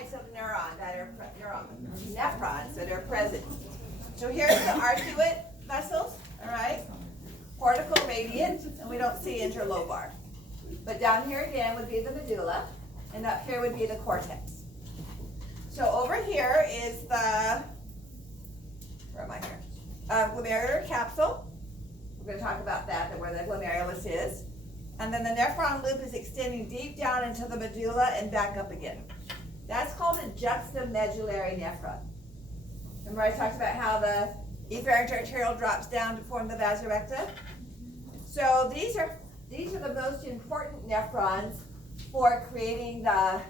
types of nephrons that are present. So here's the arcuate vessels, all right? Cortical, radiant, and we don't see interlobar. But down here again would be the medulla, and up here would be the cortex. So over here is the, where am I here? Glomerular capsule. We're going to talk about that, where the glomerulus is. And then the nephron loop is extending deep down into the medulla and back up again. That's called a juxtamedullary nephron. Remember I talked about how the efferent arteriole drops down to form the vasa recta? So these are the most important nephrons for creating the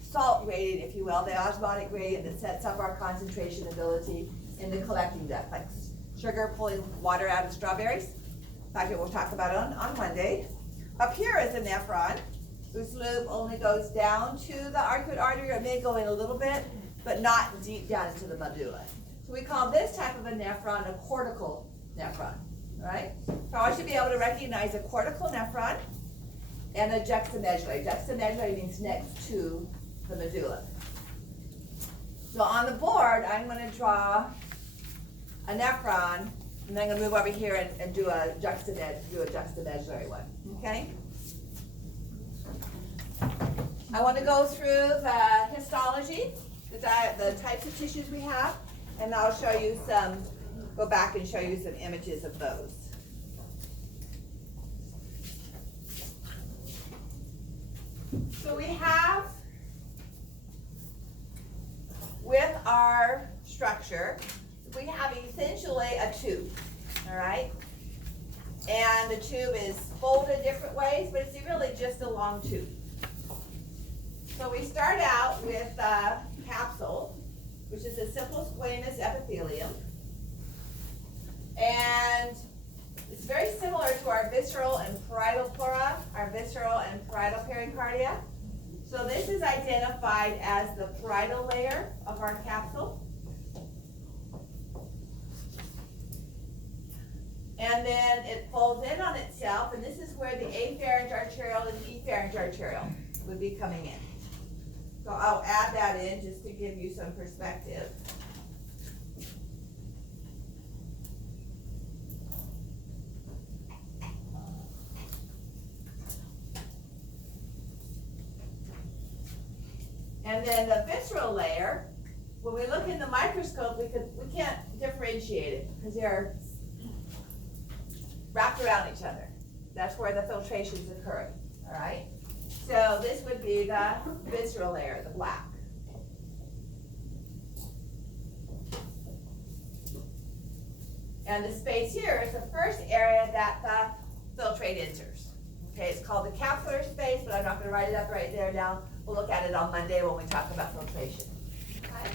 salt gradient, if you will, the osmotic gradient that sets up our concentration ability in the collecting duct, like sugar pulling water out of strawberries. Like we'll talk about on Monday. Up here is a nephron whose loop only goes down to the arcuate artery, or may go in a little bit, but not deep down into the medulla. So we call this type of a nephron a cortical nephron, all right? So I should be able to recognize a cortical nephron and a juxtamedullary. Juxtamedullary means next to the medulla. So on the board, I'm going to draw a nephron, and then I'm going to move over here and do a juxtamedullary one, okay? I want to go through the histology, the types of tissues we have, and I'll show you go back and show you some images of those. So we have, with our structure, we have essentially a tube, all right? And the tube is folded different ways, but it's really just a long tube. So we start out with the capsule, which is a simple squamous epithelium. And it's very similar to our visceral and parietal pleura, our visceral and parietal pericardia. So this is identified as the parietal layer of our capsule. And then it folds in on itself, and this is where the afferent arteriole and the efferent arteriole would be coming in. So I'll add that in just to give you some perspective. And then the visceral layer, when we look in the microscope, we can't differentiate it because they're wrapped around each other. That's where the filtration is occurring, all right? So this would be the visceral layer, the black. And the space here is the first area that the filtrate enters. Okay, it's called the capsular space, but I'm not going to write it up right there now. We'll look at it on Monday when we talk about filtration. Okay?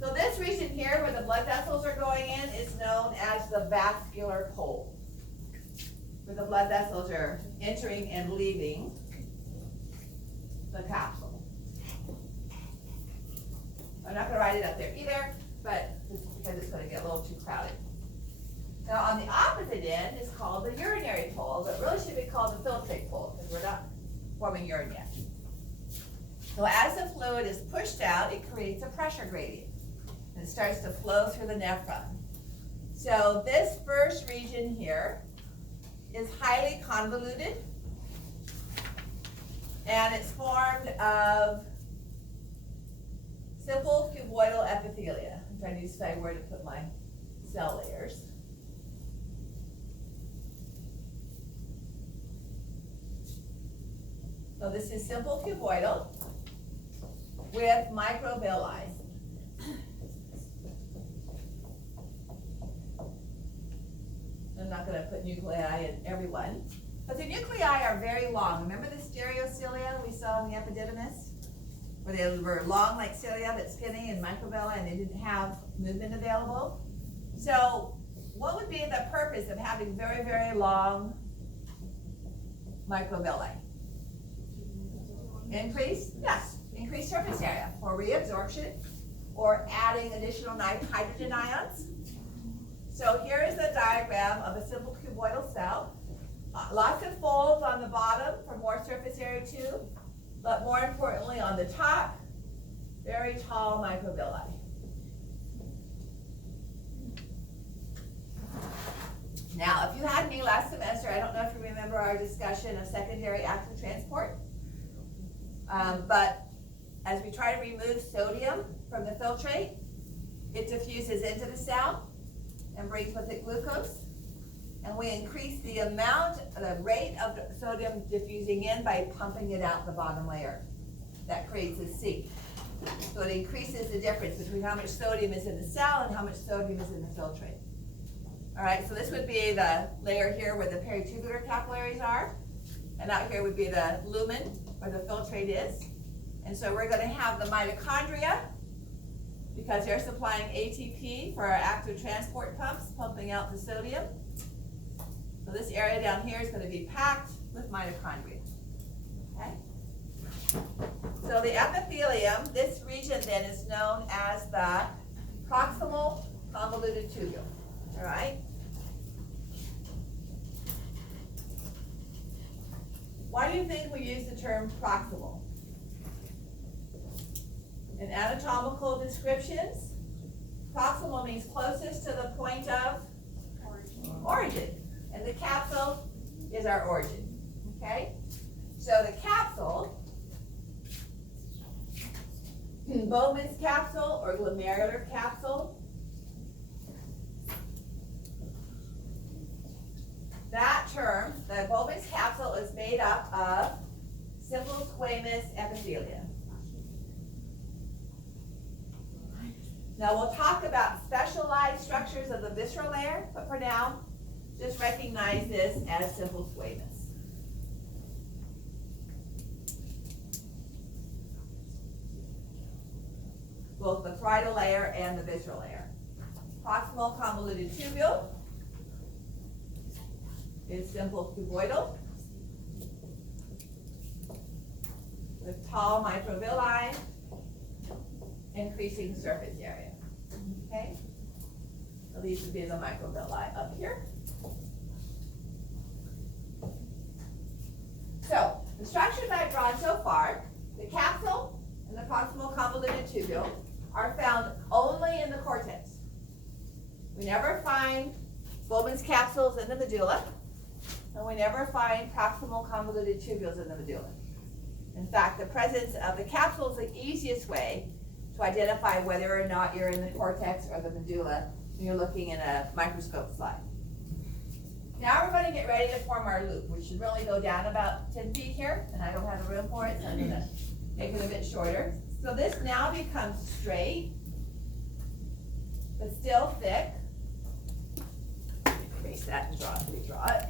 So this region here where the blood vessels are going in is known as the vascular pole, where the blood vessels are entering and leaving the capsule. I'm not going to write it up there either, but because it's going to get a little too crowded. Now on the opposite end is called the urinary pole, but it really should be called the filtrate pole because we're not forming urine yet. So as the fluid is pushed out, it creates a pressure gradient. And it starts to flow through the nephron. So this first region here is highly convoluted, and it's formed of simple cuboidal epithelia. I'm trying to decide where to put my cell layers. So this is simple cuboidal with microvilli. I'm not going to put nuclei in every one. But the nuclei are very long. Remember the stereocilia we saw in the epididymis? Where they were long like cilia but skinny and microvilli and they didn't have movement available? So what would be the purpose of having very, very long microvilli? Increase? Yes. Increase surface area for reabsorption or adding additional hydrogen ions. So here is the diagram of a simple cuboidal cell. Lots of folds on the bottom for more surface area too. but more importantly on the top, very tall microvilli. Now, if you had me last semester, I don't know if you remember our discussion of secondary active transport, but as we try to remove sodium from the filtrate, it diffuses into the cell and brings with it glucose. And we increase the rate of sodium diffusing in by pumping it out the bottom layer. That creates a C. So it increases the difference between how much sodium is in the cell and how much sodium is in the filtrate. All right, so this would be the layer here where the peritubular capillaries are. And out here would be the lumen where the filtrate is. And so we're going to have the mitochondria, because they're supplying ATP for our active transport pumps, pumping out the sodium. So this area down here is going to be packed with mitochondria. Okay? So the epithelium, this region then is known as the proximal convoluted tubule. All right? Why do you think we use the term proximal? In anatomical descriptions, proximal means closest to the point of origin. And the capsule is our origin. Okay? So the capsule, Bowman's capsule or glomerular capsule, that term, the Bowman's capsule, is made up of simple squamous epithelium. Now we'll talk about specialized structures of the visceral layer, but for now, just recognize this as simple squamous. Both the parietal layer and the visceral layer. Proximal convoluted tubule is simple cuboidal with tall microvilli, increasing surface area. Okay? So these would be the microvilli up here. So, the structures I've drawn so far, the capsule and the proximal convoluted tubule, are found only in the cortex. We never find Bowman's capsules in the medulla, and we never find proximal convoluted tubules in the medulla. In fact, the presence of the capsule is the easiest way to identify whether or not you're in the cortex or the medulla when you're looking in a microscope slide. Now we're going to get ready to form our loop, which should really go down about 10 feet here, and I don't have the room for it, so I'm going to make it a bit shorter. So this now becomes straight, but still thick. Erase that and redraw it.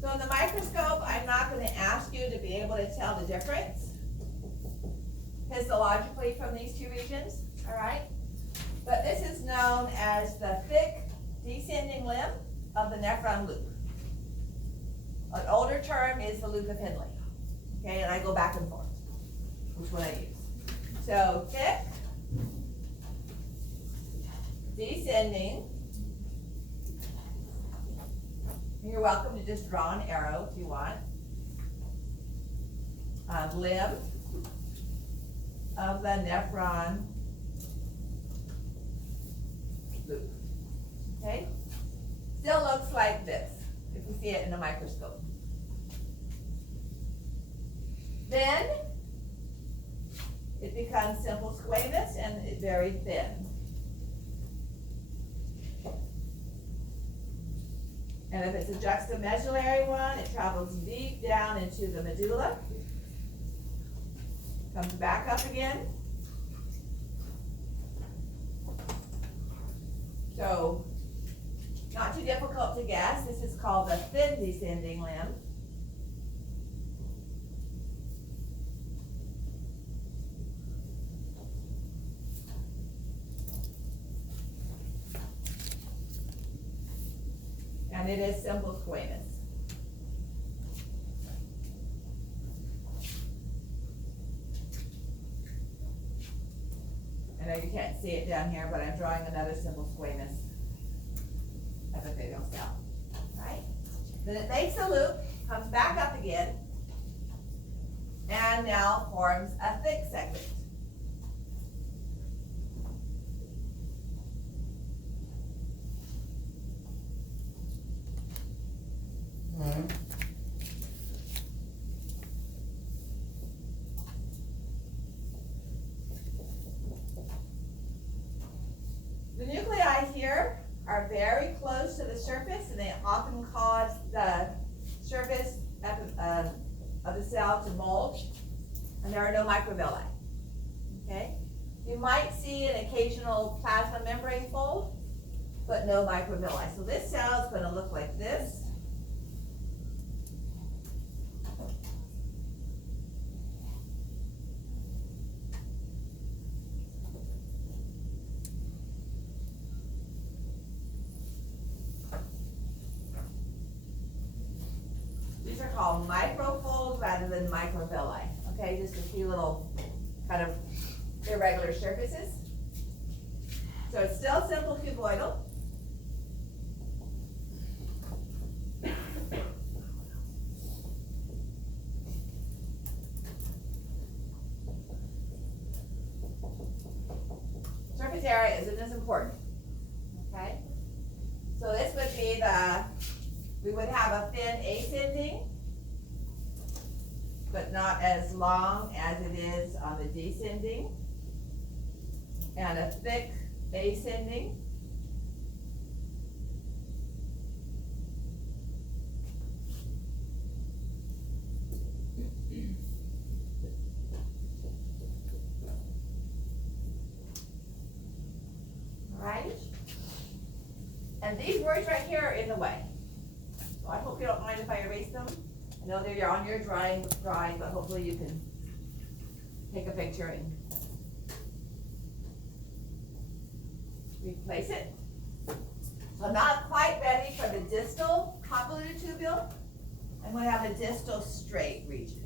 So in the microscope, I'm not going to ask you to be able to tell the difference histologically from these two regions, all right? But this is known as the thick descending limb of the nephron loop. An older term is the loop of Henle, okay? And I go back and forth, which one I use. So thick, descending. You're welcome to just draw an arrow if you want. Limb of the nephron loop. Okay? Still looks like this if you see it in a microscope. Then it becomes simple squamous and very thin. And if it's a juxtamedullary one, it travels deep down into the medulla, comes back up again. So, not too difficult to guess. This is called the thin descending limb. And it is simple squamous. know you can't see it down here, but I'm drawing another simple squamous epithelial cell, right? Then it makes a loop, comes back up again, and now forms a thick segment. The nuclei here are very close to the surface, and they often cause the surface of the cell to mulch, and there are no microvilli. Okay? You might see an occasional plasma membrane fold, but no microvilli. So this cell is going to look like this. These are called microfolds rather than microvilli. Okay, just a few little kind of irregular surfaces. So it's still simple cuboidal. Surface area isn't as important. Okay? So this would be we would have a thin ascending, but not as long as it is on the descending, and a thick ascending. All right? And these words right here are in the way. So I hope you don't mind if I erase them. I know they're on your drawing, but hopefully you can take a picture and replace it. So I'm not quite ready for the distal convoluted tubule. I'm going to have a distal straight region.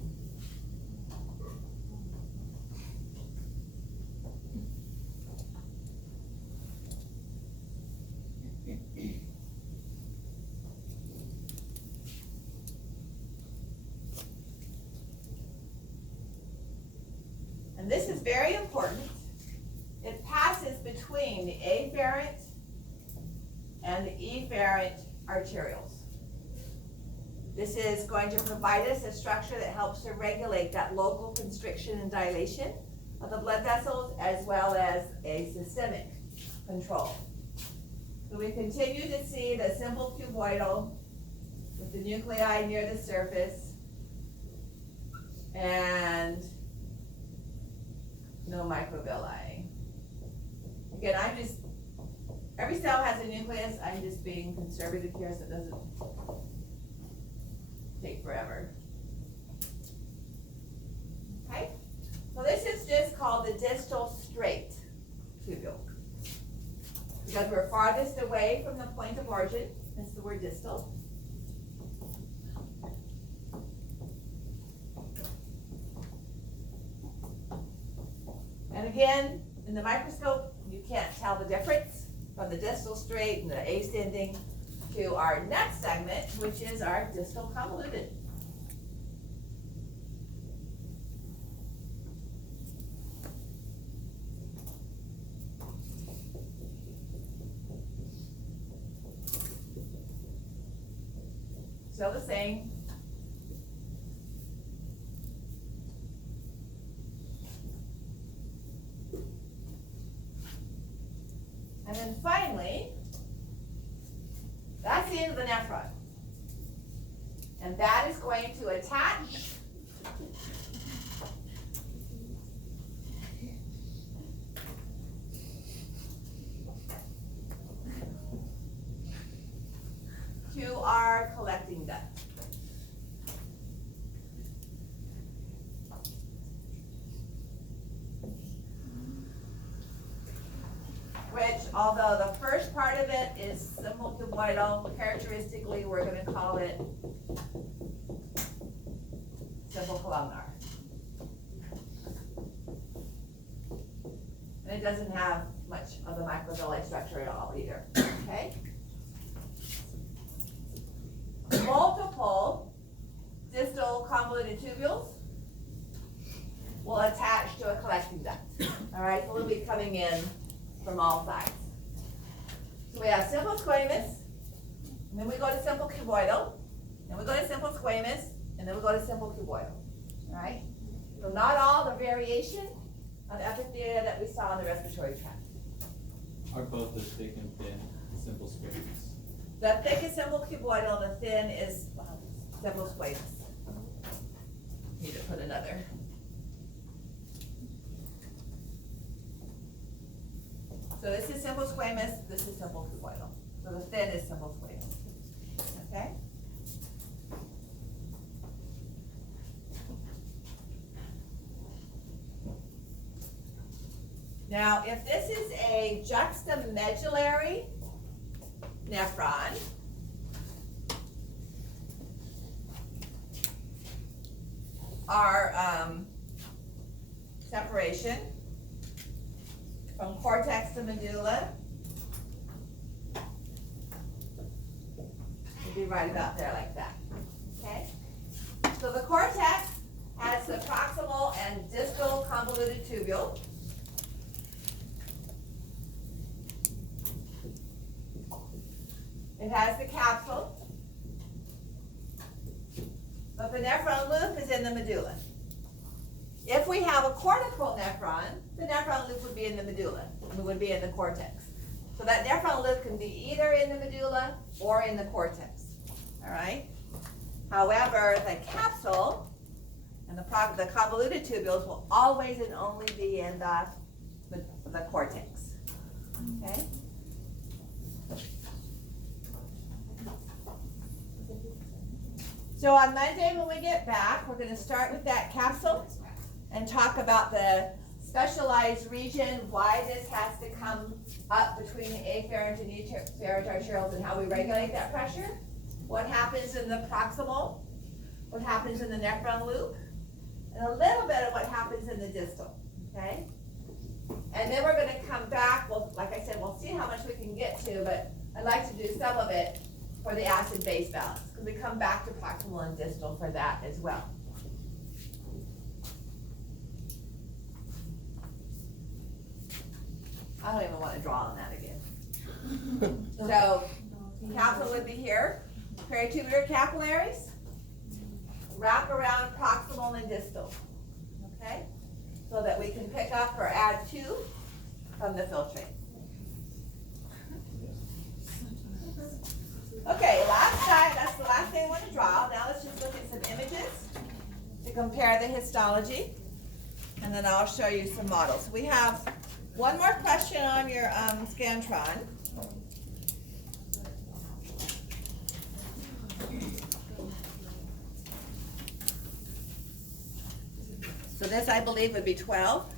And this is very important. It passes between the afferent and the efferent arterioles. This is going to provide us a structure that helps to regulate that local constriction and dilation of the blood vessels, as well as a systemic control. So we continue to see the simple cuboidal with the nuclei near the surface and no microvilli. Again, every cell has a nucleus. I'm just being conservative here so it doesn't take forever. Okay? So this is just called the distal straight tubule. Because we're farthest away from the point of origin, that's the word distal. And again, in the microscope, you can't tell the difference from the distal straight and the ascending to our next segment, which is our distal convoluted. Still the same. And then finally, that's the end of the nephron. And that is going to attach to our collecting duct. Which, although the first part of it is simple cuboidal, characteristically we're going to call it simple columnar. And It doesn't have much of the microvilli structure at all either, okay? Multiple distal convoluted tubules will attach to a collecting duct. All right, so we'll be coming in from all sides. So we have simple squamous, and then we go to simple cuboidal, then we go to simple squamous, and then we go to simple cuboidal. All right? So not all the variation of epithelia that we saw in the respiratory tract. Are both the thick and thin simple squamous? The thick is simple cuboidal, the thin is simple squamous. Need to put another. So this is simple squamous, this is simple cuboidal. So the thin is simple squamous. Okay? Now, if this is a juxtamedullary nephron, our separation from cortex to medulla would be right about there like that, okay? So the cortex has the proximal and distal convoluted tubule. It has the capsule, but the nephron loop is in the medulla. If we have a cortical nephron, the nephron loop would be in the medulla, and it would be in the cortex. So that nephron loop can be either in the medulla or in the cortex, all right? However, the capsule and the convoluted tubules will always and only be in the cortex, okay? So on Monday when we get back, we're going to start with that capsule and talk about the specialized region, why this has to come up between the afferent and efferent arterioles and how we regulate that pressure, what happens in the proximal, what happens in the nephron loop, and a little bit of what happens in the distal, okay? And then we're going to come back, well, like I said, we'll see how much we can get to, but I'd like to do some of it for the acid-base balance, because we come back to proximal and distal for that as well. I don't even want to draw on that again. So, capsule would be here, peritubular capillaries, wrap around proximal and distal, okay? So that we can pick up or add to from the filtrate. Okay, last time, that's the last thing I want to draw. Now let's just look at some images to compare the histology, and then I'll show you some models. We have one more question on your Scantron. So this, I believe, would be 12.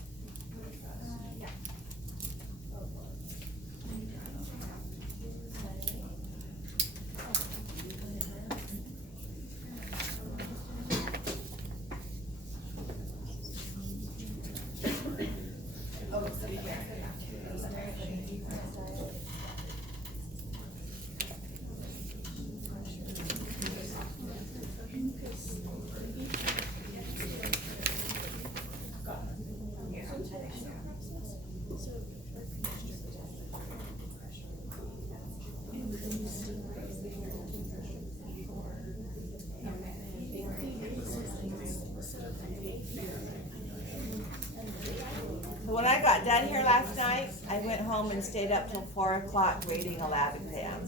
When I got done here last night, I went home and stayed up till 4 o'clock reading a lab exam.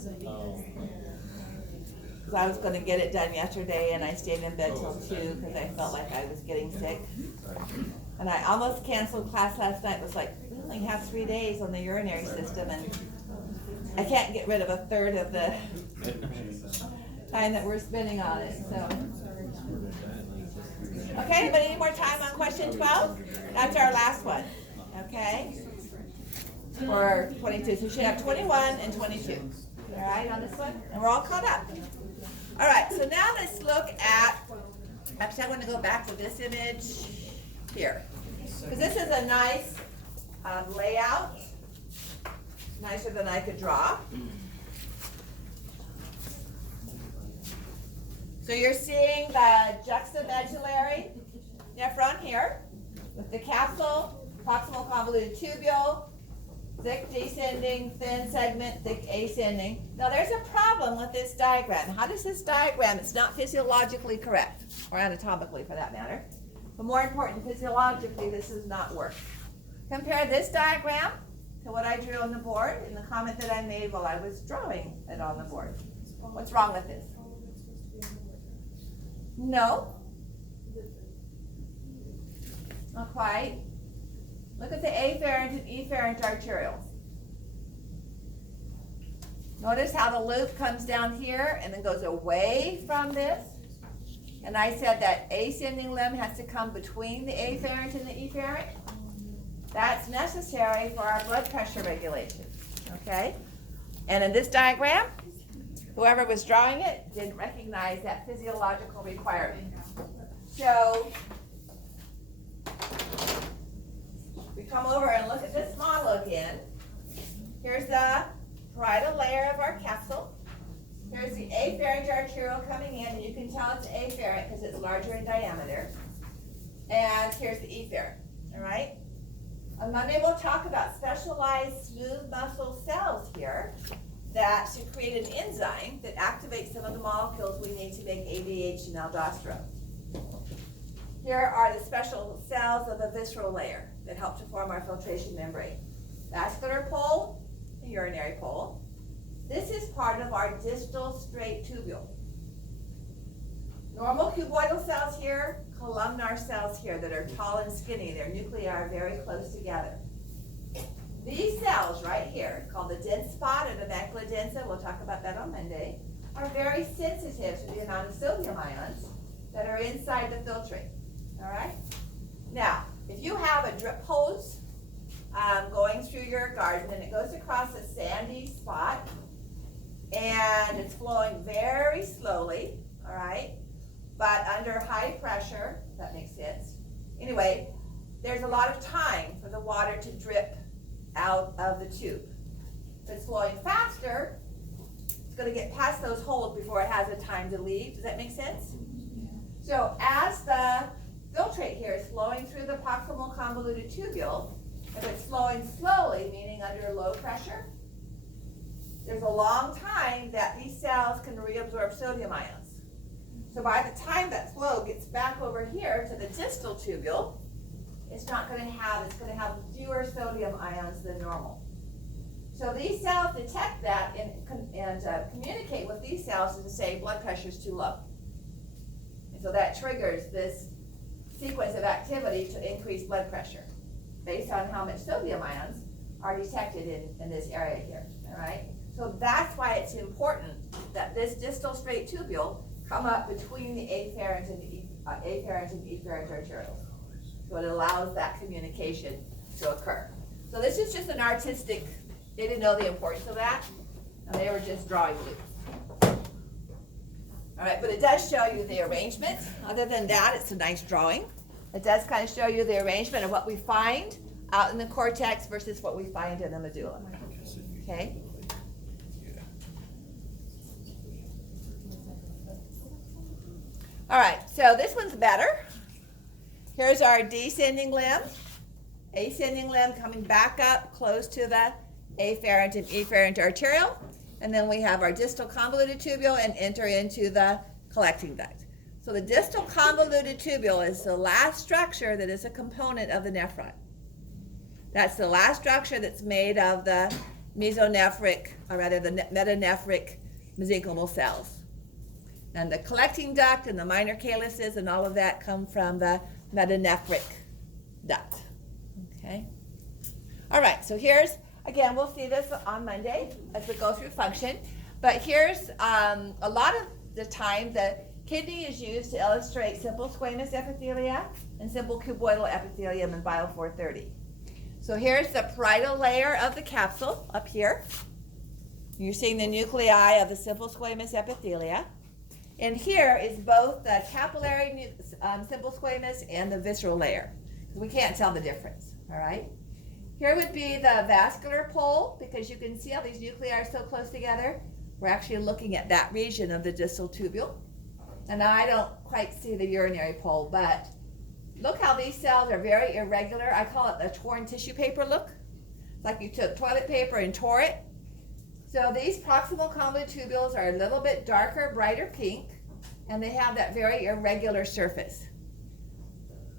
Because I was going to get it done yesterday, and I stayed in bed till 2 because I felt like I was getting sick. And I almost canceled class last night. It was like, we only have 3 days on the urinary system, and I can't get rid of a third of the time that we're spending on it. So, okay, anybody need more time on question 12? That's our last one. Okay? Or 22. So we should have 21 and 22. All right, on this one? And we're all caught up. All right, so now let's look at, actually I want to go back to this image here. Because this is a nice layout. Nicer than I could draw. So you're seeing the juxtamedullary nephron here with the capsule, proximal convoluted tubule, thick descending, thin segment, thick ascending. Now there's a problem with this diagram. How does this diagram, it's not physiologically correct, or anatomically for that matter, but more important, physiologically this does not work. Compare this diagram to what I drew on the board in the comment that I made while I was drawing it on the board. What's wrong with this? No. Not quite. Look at the afferent and efferent arterioles. Notice how the loop comes down here and then goes away from this. And I said that ascending limb has to come between the afferent and the efferent. That's necessary for our blood pressure regulation, okay? And in this diagram, whoever was drawing it didn't recognize that physiological requirement. So we come over and look at this model again. Here's the parietal layer of our capsule. Here's the afferent arteriole coming in, and you can tell it's afferent because it's larger in diameter. And here's the efferent, all right? On Monday, we'll talk about specialized smooth muscle cells here that secrete an enzyme that activates some of the molecules we need to make ADH and aldosterone. Here are the special cells of the visceral layer that help to form our filtration membrane. Vascular pole, the urinary pole. This is part of our distal straight tubule. Normal cuboidal cells here, columnar cells here that are tall and skinny. Their nuclei are very close together. These cells right here, called the dense spot or the macula densa, we'll talk about that on Monday, are very sensitive to the amount of sodium ions that are inside the filtrate. All right? Now, if you have a drip hose going through your garden and it goes across a sandy spot and it's flowing very slowly, all right, but under high pressure, if that makes sense. Anyway, there's a lot of time for the water to drip out of the tube. If it's flowing faster, it's going to get past those holes before it has the time to leave. Does that make sense? So as the filtrate here is flowing through the proximal convoluted tubule, if it's flowing slowly, meaning under low pressure, there's a long time that these cells can reabsorb sodium ions. So by the time that flow gets back over here to the distal tubule, it's going to have fewer sodium ions than normal. So these cells detect that and communicate with these cells to say blood pressure is too low. And so that triggers this sequence of activity to increase blood pressure based on how much sodium ions are detected in this area here, all right? So that's why it's important that this distal straight tubule come up between the afferent and efferent arterioles. So it allows that communication to occur. So this is just an artistic, they didn't know the importance of that, and they were just drawing loops. All right, but it does show you the arrangement. Other than that, it's a nice drawing. It does kind of show you the arrangement of what we find out in the cortex versus what we find in the medulla. Okay? All right, so this one's better. Here's our descending limb, ascending limb coming back up close to the afferent and efferent arteriole. And then we have our distal convoluted tubule and enter into the collecting duct. So the distal convoluted tubule is the last structure that is a component of the nephron. That's the last structure that's made of the mesonephric, or rather the metanephric mesenchymal cells. And the collecting duct and the minor calyces and all of that come from the metanephric duct. Okay? All right, so here's, again, we'll see this on Monday as we go through function. But here's a lot of the time the kidney is used to illustrate simple squamous epithelia and simple cuboidal epithelium in Bio 430. So here's the parietal layer of the capsule up here. You're seeing the nuclei of the simple squamous epithelia. And here is both the capillary simple squamous and the visceral layer. We can't tell the difference, all right? Here would be the vascular pole, because you can see how these nuclei are so close together. We're actually looking at that region of the distal tubule. And I don't quite see the urinary pole, but look how these cells are very irregular. I call it the torn tissue paper look. It's like you took toilet paper and tore it. So these proximal convoluted tubules are a little bit darker, brighter pink, and they have that very irregular surface.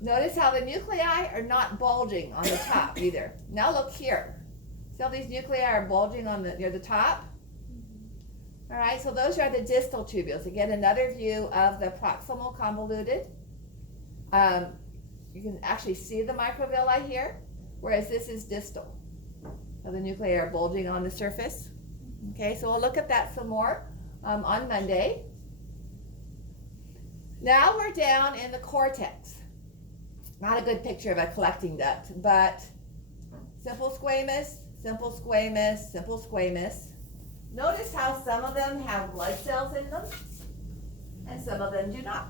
Notice how the nuclei are not bulging on the top either. Now look here. See how these nuclei are bulging on near the top? All right, so those are the distal tubules. Again, another view of the proximal convoluted. You can actually see the microvilli here, whereas this is distal. So the nuclei are bulging on the surface. Okay, so we'll look at that some more on Monday. Now we're down in the cortex. Not a good picture of a collecting duct, but simple squamous, simple squamous, simple squamous. Notice how some of them have blood cells in them, and some of them do not.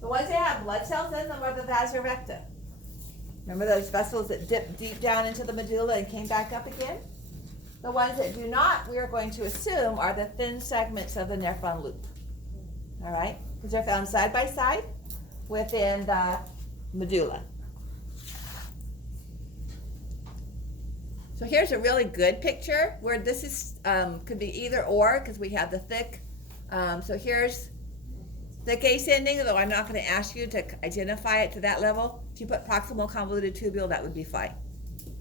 The ones that have blood cells in them are the vasa recta. Remember those vessels that dipped deep down into the medulla and came back up again? The ones that do not, we are going to assume, are the thin segments of the nephron loop. All right? Because they're found side by side within the medulla. So here's a really good picture where this is could be either or, because we have the thick. So here's thick ascending, though I'm not going to ask you to identify it to that level. If you put proximal convoluted tubule, that would be fine.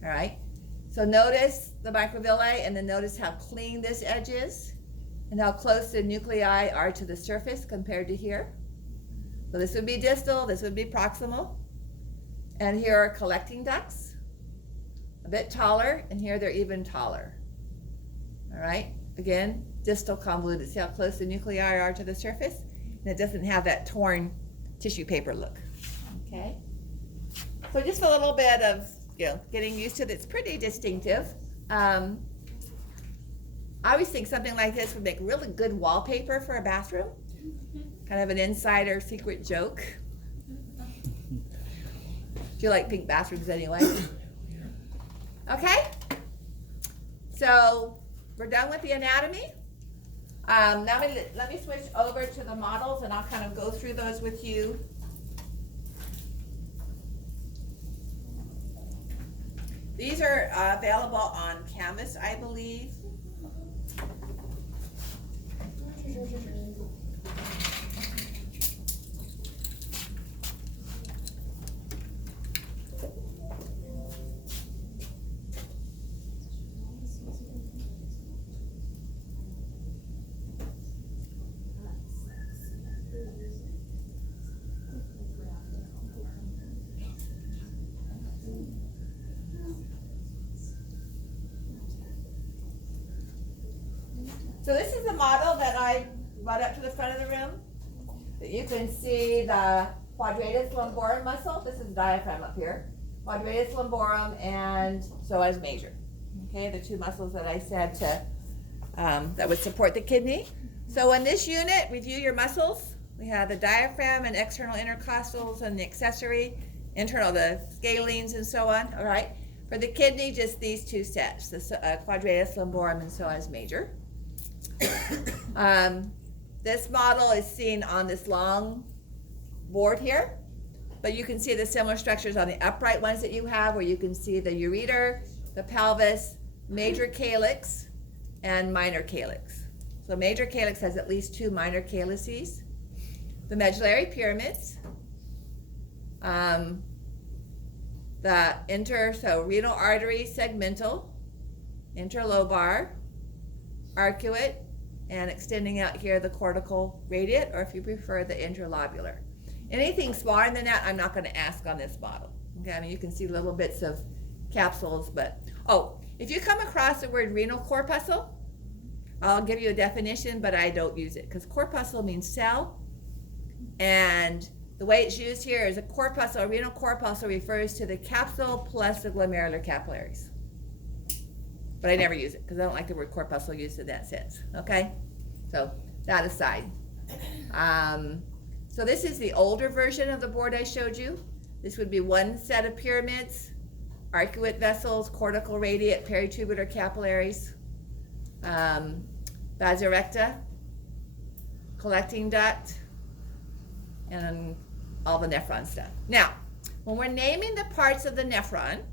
All right. So notice the microvilli, and then notice how clean this edge is, and how close the nuclei are to the surface compared to here. So this would be distal, this would be proximal. And here are collecting ducts, a bit taller, and here they're even taller. All right, again, distal convoluted. See how close the nuclei are to the surface? And it doesn't have that torn tissue paper look. Okay, so just a little bit of getting used to it. It's pretty distinctive. I always think something like this would make really good wallpaper for a bathroom. Kind of an insider secret joke. Do you like pink bathrooms anyway? Okay, so we're done with the anatomy. Now let me switch over to the models, and I'll kind of go through those with you. These are available on Canvas, I believe. So this is the model that I brought up to the front of the room. You can see the quadratus lumborum muscle. This is the diaphragm up here. Quadratus lumborum and psoas major. Okay, the two muscles that I said to that would support the kidney. So in this unit, review your muscles. We have the diaphragm and external intercostals, and the accessory, internal, the scalenes and so on. All right. For the kidney, just these two sets, the quadratus lumborum and psoas major. This model is seen on this long board here, but you can see the similar structures on the upright ones that you have, where you can see the ureter, the pelvis, major calyx, and minor calyx. So major calyx has at least two minor calyces. The medullary pyramids, so renal artery segmental, interlobar, arcuate, and extending out here the cortical radiate, or if you prefer, the interlobular. Anything smaller than that, I'm not going to ask on this model. Okay, I mean, you can see little bits of capsules, but if you come across the word renal corpuscle, I'll give you a definition, but I don't use it because corpuscle means cell, and the way it's used here is a corpuscle. A renal corpuscle refers to the capsule plus the glomerular capillaries. But I never use it because I don't like the word corpuscle used in that sense. Okay, so that aside. So this is the older version of the board I showed you. This would be one set of pyramids, arcuate vessels, cortical radiate, peritubular capillaries, vasa recta, collecting duct, and all the nephron stuff. Now, when we're naming the parts of the nephron,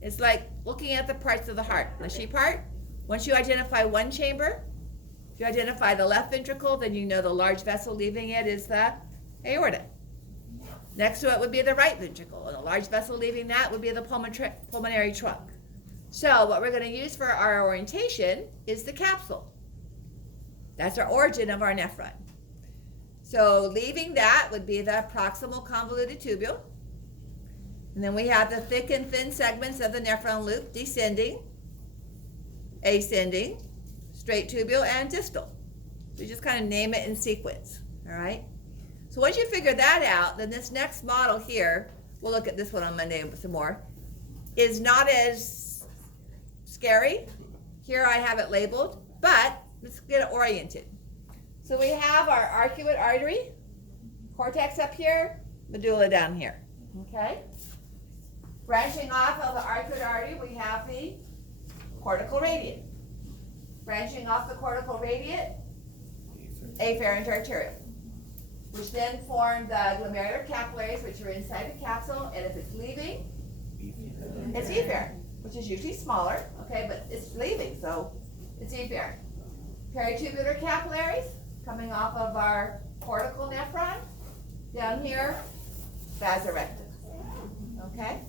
it's like looking at the parts of the heart. The sheep heart, once you identify one chamber, if you identify the left ventricle, then you know the large vessel leaving it is the aorta. Next to it would be the right ventricle, and the large vessel leaving that would be the pulmonary trunk. So what we're going to use for our orientation is the capsule. That's our origin of our nephron. So leaving that would be the proximal convoluted tubule. And then we have the thick and thin segments of the nephron loop, descending, ascending, straight tubule, and distal. So you just kind of name it in sequence, all right? So once you figure that out, then this next model here, we'll look at this one on Monday some more, is not as scary. Here I have it labeled, but let's get it oriented. So we have our arcuate artery, cortex up here, medulla down here, okay? Branching off of the arcuate artery, we have the cortical radiate. Branching off the cortical radiate, afferent arteriole, which then form the glomerular capillaries, which are inside the capsule, and if it's leaving, it's efferent, which is usually smaller, okay, but it's leaving, so it's efferent. Peritubular capillaries, coming off of our cortical nephron, down here, vasa recta, okay?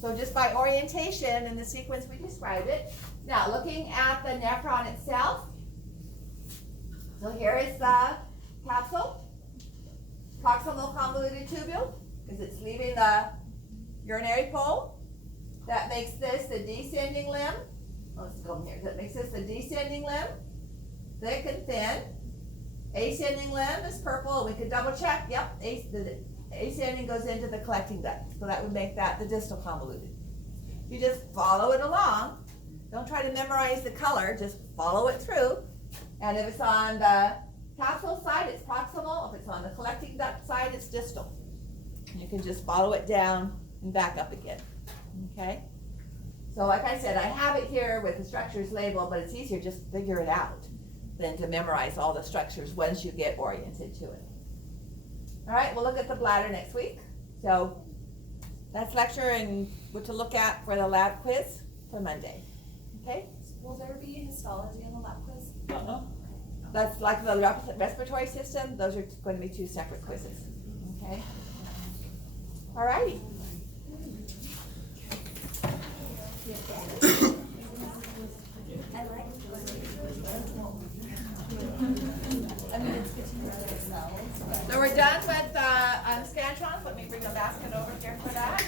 So just by orientation and the sequence we described it. Now, looking at the nephron itself, so here is the capsule, proximal convoluted tubule, because it's leaving the urinary pole. That makes this the descending limb. Oh, let's go here. That makes this the descending limb, thick and thin. Ascending limb is purple. We could double check. Yep, the ascending goes into the collecting duct. So that would make that the distal convoluted. You just follow it along. Don't try to memorize the color. Just follow it through. And if it's on the capsule side, it's proximal. If it's on the collecting duct side, it's distal. You can just follow it down and back up again. Okay? So like I said, I have it here with the structures labeled, but it's easier just to figure it out than to memorize all the structures once you get oriented to it. All right, we'll look at the bladder next week. So that's lecture and what to look at for the lab quiz for Monday. Okay? Will there be histology in the lab quiz? That's like the respiratory system. Those are going to be two separate quizzes. Okay? All righty. I like I mean, it's good to hear the smells, but... So we're done with scantrons. Let me bring the basket over here for that.